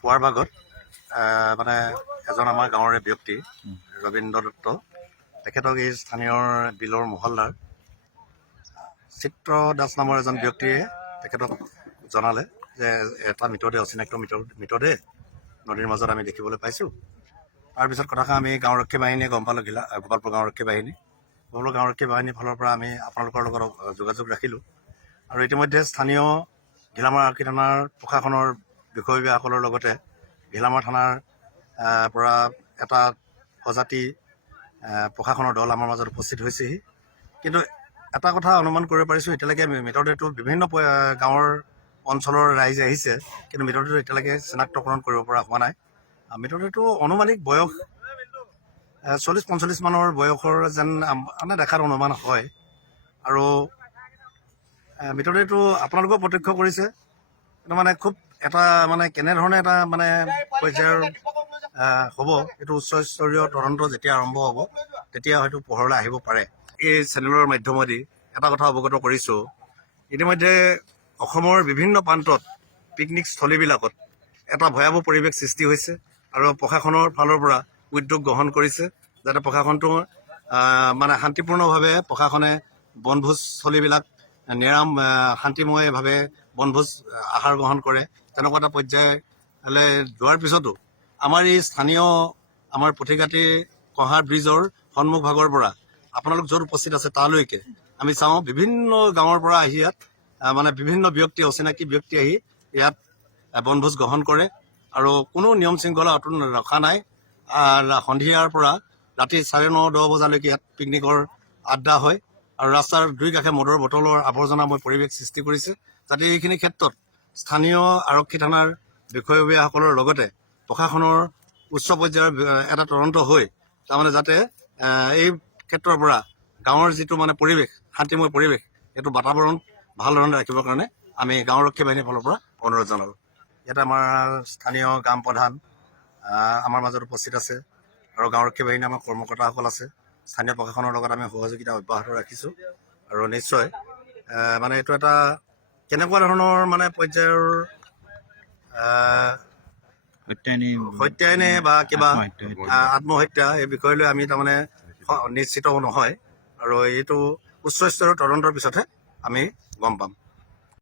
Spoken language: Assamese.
পুৱাৰ ভাগত মানে এজন আমাৰ গাঁৱৰে ব্যক্তি ৰবীন্দ্ৰ দত্ত তেখেতক এই স্থানীয় বিলৰ মহল্লাৰ চিত্ৰ দাস নামৰ এজন ব্যক্তিয়ে তেখেতক জনালে যে এটা মৃতদেহ অচিনাক্ত মৃতদেহ নদীৰ মাজত আমি দেখিবলৈ পাইছোঁ। তাৰপিছত কথাষাৰ আমি গাঁওৰক্ষী বাহিনীয়ে গম পালোঁ, গোপালপুৰ গাঁওৰক্ষী বাহিনীৰ ফালৰ পৰা আমি আপোনালোকৰ লগত যোগাযোগ ৰাখিলোঁ আৰু ইতিমধ্যে স্থানীয় ঘিলামাৰা আৰক্ষী থানাৰ প্ৰশাসনৰ বিষয়ববীয়াসকলৰ লগতে ঘিলামাৰা থানাৰ পৰা এটা সজাতি প্ৰশাসনৰ দল আমাৰ মাজত উপস্থিত হৈছেহি। কিন্তু এটা কথা অনুমান কৰিব পাৰিছোঁ, এতিয়ালৈকে মৃতদেহটো বিভিন্ন গাঁৱৰ অঞ্চলৰ ৰাইজে আহিছে, কিন্তু মৃতদেহটো এতিয়ালৈকে চিনাক্তকৰণ কৰিব পৰা হোৱা নাই। মৃতদেহটো অনুমানিক বয়স 40-45 মানৰ বয়সৰ যেন মানে দেখাত অনুমান হয়। আৰু মৃতদেহটো আপোনালোকেও প্ৰত্যক্ষ কৰিছে, কিন্তু মানে খুব এটা মানে কেনেধৰণে এটা মানে পৰ্যায়ৰ হ'ব, এইটো উচ্চস্তৰীয় তদন্ত যেতিয়া আৰম্ভ হ'ব তেতিয়া হয়তো পোহৰলৈ আহিব পাৰে। এই চেনেলৰ মাধ্যমেদি এটা কথা অৱগত কৰিছোঁ, ইতিমধ্যে অসমৰ বিভিন্ন প্ৰান্তত পিকনিক স্থলীবিলাকত এটা ভয়াৱহ পৰিৱেশ সৃষ্টি হৈছে আৰু প্ৰশাসনৰ ফালৰ পৰা উদ্যোগ গ্ৰহণ কৰিছে যাতে প্ৰশাসনটো মানে শান্তিপূৰ্ণভাৱে প্ৰশাসনে বনভোজস্থলীবিলাক শান্তিময়ভাৱে বনভোজ আহাৰ গ্ৰহণ কৰে। তেনেকুৱা এটা পৰ্যায়লৈ যোৱাৰ পিছতো আমাৰ এই স্থানীয় আমাৰ পুথিঘাটী কঁহাৰ ব্ৰিজৰ সন্মুখ ভাগৰ পৰা আপোনালোক য'ত উপস্থিত আছে তালৈকে আমি চাওঁ বিভিন্ন গাঁৱৰ পৰা আহি ইয়াত মানে বিভিন্ন ব্যক্তি অচিনাকি ব্যক্তি আহি ইয়াত বনভোজ গ্ৰহণ কৰে আৰু কোনো নিয়ম শৃংখলা অটুট ৰখা নাই। সন্ধিয়াৰ পৰা ৰাতি 9:30-10 বজালৈকে ইয়াত পিকনিকৰ আড্ডা হয় আৰু ৰাস্তাৰ দুই কাষে মদৰ বটলৰ আৱৰ্জনাময় পৰিৱেশ সৃষ্টি কৰিছে। যাতে এইখিনি ক্ষেত্ৰত স্থানীয় আৰক্ষী থানাৰ বিষয়ববীয়াসকলৰ লগতে প্ৰশাসনৰ উচ্চ পৰ্যায়ৰ এটা তদন্ত হৈ তাৰমানে যাতে এই ক্ষেত্ৰৰ পৰা গাঁৱৰ যিটো মানে পৰিৱেশ, শান্তিময় পৰিৱেশ, এইটো বাতাবৰণ ভাল ধৰণে ৰাখিবৰ কাৰণে আমি গাঁওৰক্ষী বাহিনীৰ ফালৰ পৰা অনুৰোধ জনালোঁ। ইয়াতে আমাৰ স্থানীয় গ্ৰাম প্ৰধান আমাৰ মাজত উপস্থিত আছে আৰু গাঁওৰক্ষী বাহিনীৰ আমাৰ কৰ্মকৰ্তাসকল আছে। স্থানীয় প্ৰশাসনৰ লগত আমি সহযোগিতা অব্যাহত ৰাখিছোঁ আৰু নিশ্চয় মানে এইটো এটা কেনেকুৱা ধৰণৰ মানে পৰ্যায়ৰ হত্যাই নে বা কিবা আত্মহত্যা এই বিষয় লৈ আমি তাৰমানে নিশ্চিত নহয় আৰু এইটো উচ্চ স্তৰৰ তদন্তৰ পিছতহে আমি গম পাম।